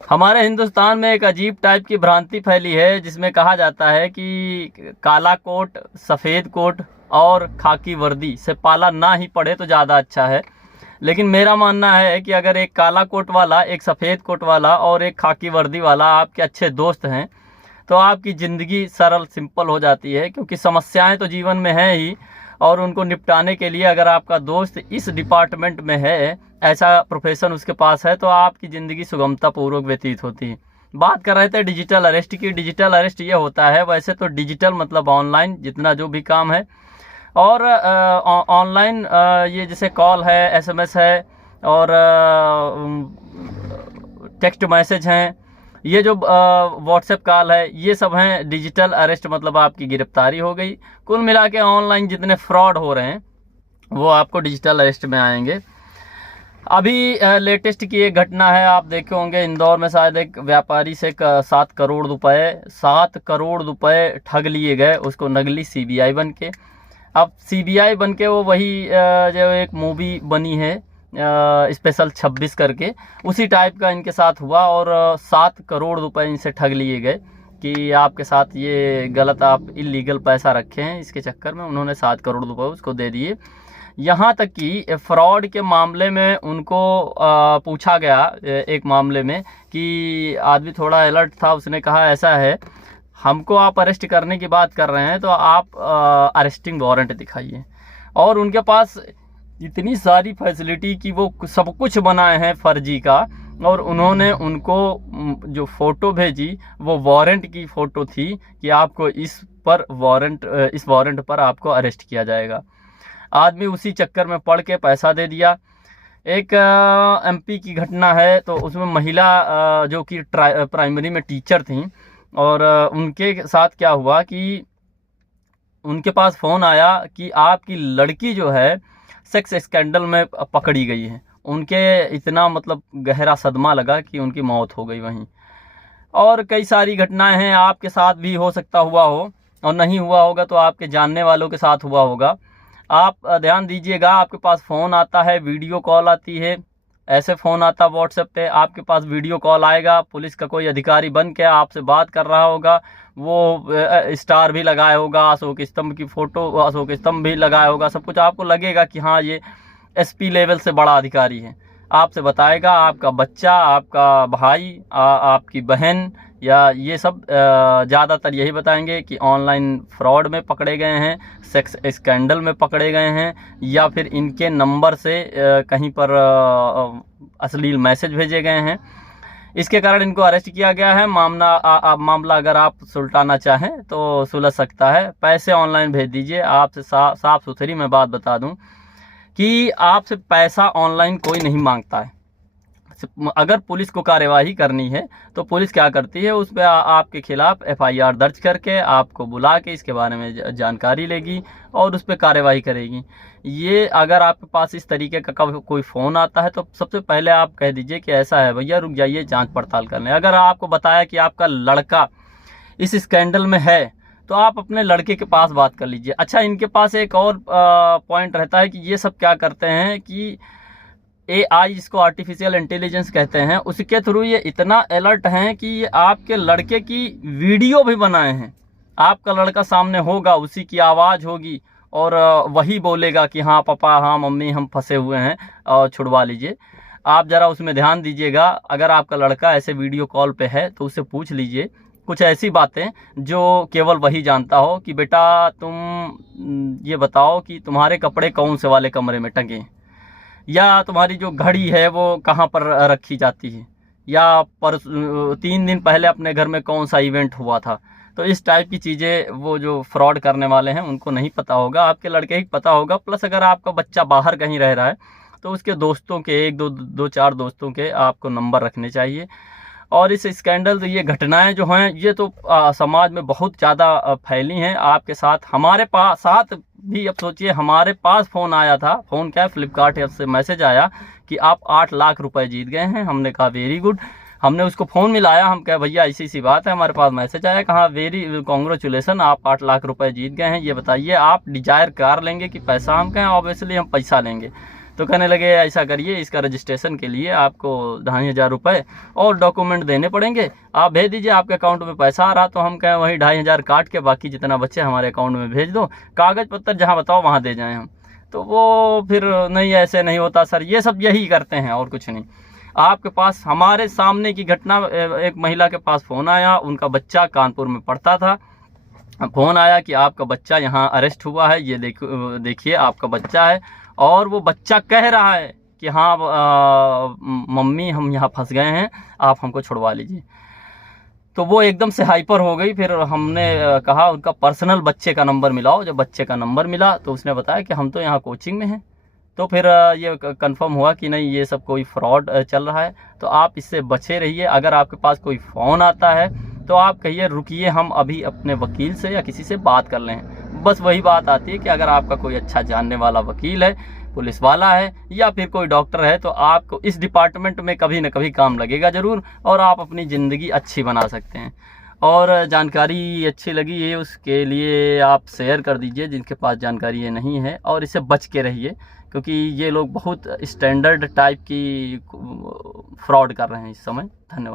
हमारे हिंदुस्तान में एक अजीब टाइप की भ्रांति फैली है जिसमें कहा जाता है कि काला कोट, सफ़ेद कोट और खाकी वर्दी से पाला ना ही पड़े तो ज़्यादा अच्छा है। लेकिन मेरा मानना है कि अगर एक काला कोट वाला, एक सफ़ेद कोट वाला और एक खाकी वर्दी वाला आपके अच्छे दोस्त हैं तो आपकी ज़िंदगी सरल, सिंपल हो जाती है, क्योंकि समस्याएं तो जीवन में हैं ही, और उनको निपटाने के लिए अगर आपका दोस्त इस डिपार्टमेंट में है, ऐसा प्रोफेशन उसके पास है, तो आपकी ज़िंदगी सुगमता पूर्वक व्यतीत होती है। बात कर रहे थे डिजिटल अरेस्ट की। डिजिटल अरेस्ट ये होता है, वैसे तो डिजिटल मतलब ऑनलाइन जितना जो भी काम है, और ऑनलाइन ये जैसे कॉल है, एसएमएस है और टेक्स्ट मैसेज हैं, ये जो व्हाट्सएप कॉल है, ये सब हैं डिजिटल अरेस्ट, मतलब आपकी गिरफ्तारी हो गई। कुल मिला के ऑनलाइन जितने फ्रॉड हो रहे हैं वो आपको डिजिटल अरेस्ट में आएंगे। अभी लेटेस्ट की एक घटना है, आप देखे होंगे, इंदौर में शायद एक व्यापारी से 7 करोड़ रुपए ठग लिए गए, उसको नकली सीबीआई बन के। अब सीबीआई बन के वो वही जो एक मूवी बनी है स्पेशल 26 करके, उसी टाइप का इनके साथ हुआ और 7 करोड़ रुपए इनसे ठग लिए गए कि आपके साथ ये गलत, आप इलीगल पैसा रखे हैं, इसके चक्कर में उन्होंने 7 करोड़ रुपए उसको दे दिए। यहाँ तक कि फ्रॉड के मामले में उनको पूछा गया एक मामले में कि आदमी थोड़ा अलर्ट था, उसने कहा ऐसा है, हमको आप अरेस्ट करने की बात कर रहे हैं तो आप अरेस्टिंग वारंट दिखाइए। और उनके पास इतनी सारी फैसिलिटी कि वो सब कुछ बनाए हैं फर्जी का, और उन्होंने उनको जो फ़ोटो भेजी वो वारंट की फ़ोटो थी कि आपको इस वारंट पर आपको अरेस्ट किया जाएगा। आदमी उसी चक्कर में पड़ के पैसा दे दिया। एक एमपी की घटना है, तो उसमें महिला जो कि प्राइमरी में टीचर थी, और उनके साथ क्या हुआ कि उनके पास फ़ोन आया कि आपकी लड़की जो है सेक्स स्कैंडल में पकड़ी गई है। उनके इतना मतलब गहरा सदमा लगा कि उनकी मौत हो गई वहीं। और कई सारी घटनाएं हैं, आपके साथ भी हो सकता हुआ हो, और नहीं हुआ होगा तो आपके जानने वालों के साथ हुआ होगा। आप ध्यान दीजिएगा, आपके पास फ़ोन आता है, वीडियो कॉल आती है, ऐसे फ़ोन आता व्हाट्सएप पे, आपके पास वीडियो कॉल आएगा, पुलिस का कोई अधिकारी बन के आपसे बात कर रहा होगा, वो स्टार भी लगाया होगा, अशोक स्तंभ की फ़ोटो, अशोक स्तंभ भी लगाया होगा, सब कुछ आपको लगेगा कि हाँ ये एसपी लेवल से बड़ा अधिकारी है। आपसे बताएगा आपका बच्चा, आपका भाई, आपकी बहन, या ये सब ज़्यादातर यही बताएंगे कि ऑनलाइन फ्रॉड में पकड़े गए हैं, सेक्स स्कैंडल में पकड़े गए हैं, या फिर इनके नंबर से कहीं पर अश्लील मैसेज भेजे गए हैं। इसके कारण इनको अरेस्ट किया गया है। मामला अगर आप सुलटाना चाहें तो सुलझ सकता है। पैसे ऑनलाइन भेज दीजिए। आपसे साफ सुथरी मैं बात बता दूं कि आपसे पैसा ऑनलाइन कोई नहीं मांगता है। अगर पुलिस को कार्यवाही करनी है तो पुलिस क्या करती है, उस पर आपके खिलाफ एफआईआर दर्ज करके आपको बुला के इसके बारे में जानकारी लेगी और उस पर कार्यवाही करेगी। ये अगर आपके पास इस तरीके का कोई फ़ोन आता है तो सबसे पहले आप कह दीजिए कि ऐसा है भैया, रुक जाइए, जांच पड़ताल कर लें। अगर आपको बताया कि आपका लड़का इस स्कैंडल में है तो आप अपने लड़के के पास बात कर लीजिए। अच्छा, इनके पास एक और पॉइंट रहता है कि ये सब क्या करते हैं कि AI, जिसको आर्टिफिशियल इंटेलिजेंस कहते हैं, उसके थ्रू ये इतना अलर्ट हैं कि ये आपके लड़के की वीडियो भी बनाए हैं। आपका लड़का सामने होगा, उसी की आवाज़ होगी और वही बोलेगा कि हाँ पापा, हाँ मम्मी, हम फंसे हुए हैं और छुड़वा लीजिए। आप ज़रा उसमें ध्यान दीजिएगा। अगर आपका लड़का ऐसे वीडियो कॉल पे है तो उससे पूछ लीजिए कुछ ऐसी बातें जो केवल वही जानता हो कि बेटा तुम ये बताओ कि तुम्हारे कपड़े कौन से वाले कमरे में टंगे हैं, या तुम्हारी जो घड़ी है वो कहाँ पर रखी जाती है, या 3 दिन पहले अपने घर में कौन सा इवेंट हुआ था। तो इस टाइप की चीज़ें वो जो फ्रॉड करने वाले हैं उनको नहीं पता होगा, आपके लड़के ही पता होगा। प्लस अगर आपका बच्चा बाहर कहीं रह रहा है तो उसके दोस्तों के, 1-2-4 दोस्तों के आपको नंबर रखने चाहिए। और इस स्कैंडल, ये घटनाएं जो हैं ये तो समाज में बहुत ज़्यादा फैली हैं। आपके साथ, हमारे पास साथ भी, अब सोचिए, हमारे पास फ़ोन आया था, फ़ोन क्या, फ्लिपकार्ट ऐप से मैसेज आया कि आप 8 लाख रुपए जीत गए हैं। हमने कहा वेरी गुड। हमने उसको फ़ोन मिलाया, हम कहे भैया ऐसी सी बात है, हमारे पास मैसेज आया, कहा वेरी कॉन्ग्रेचुलेसन, आप 8 लाख रुपए जीत गए हैं। ये बताइए आप डिजायर कार लेंगे कि पैसा? हम कहें ऑब्वियसली हम पैसा लेंगे। तो कहने लगे ऐसा करिए, इसका रजिस्ट्रेशन के लिए आपको 2,500 रुपये और डॉक्यूमेंट देने पड़ेंगे, आप भेज दीजिए, आपके अकाउंट में पैसा आ रहा। तो हम कहें वही 2,500 काट के बाकी जितना बच्चे हमारे अकाउंट में भेज दो, कागज़ पत्तर जहाँ बताओ वहाँ दे जाएँ हम। तो वो फिर नहीं, ऐसे नहीं होता सर, ये सब यही करते हैं और कुछ नहीं। आपके पास हमारे सामने की घटना, एक महिला के पास फ़ोन आया, उनका बच्चा कानपुर में पढ़ता था, फ़ोन आया कि आपका बच्चा यहाँ अरेस्ट हुआ है, ये देखिए आपका बच्चा है। और वो बच्चा कह रहा है कि हाँ मम्मी हम यहाँ फंस गए हैं, आप हमको छुड़वा लीजिए। तो वो एकदम से हाइपर हो गई। फिर हमने कहा उनका पर्सनल बच्चे का नंबर मिलाओ। जब बच्चे का नंबर मिला तो उसने बताया कि हम तो यहाँ कोचिंग में हैं। तो फिर ये कंफर्म हुआ कि नहीं, ये सब कोई फ्रॉड चल रहा है। तो आप इससे बचे रहिए। अगर आपके पास कोई फ़ोन आता है तो आप कहिए रुकिए, हम अभी अपने वकील से या किसी से बात कर लें। बस वही बात आती है कि अगर आपका कोई अच्छा जानने वाला वकील है, पुलिस वाला है या फिर कोई डॉक्टर है, तो आपको इस डिपार्टमेंट में कभी न कभी काम लगेगा ज़रूर, और आप अपनी ज़िंदगी अच्छी बना सकते हैं। और जानकारी अच्छी लगी है उसके लिए आप शेयर कर दीजिए जिनके पास जानकारी ये नहीं है, और इससे बच के रहिए, क्योंकि ये लोग बहुत स्टैंडर्ड टाइप की फ्रॉड कर रहे हैं इस समय। धन्यवाद।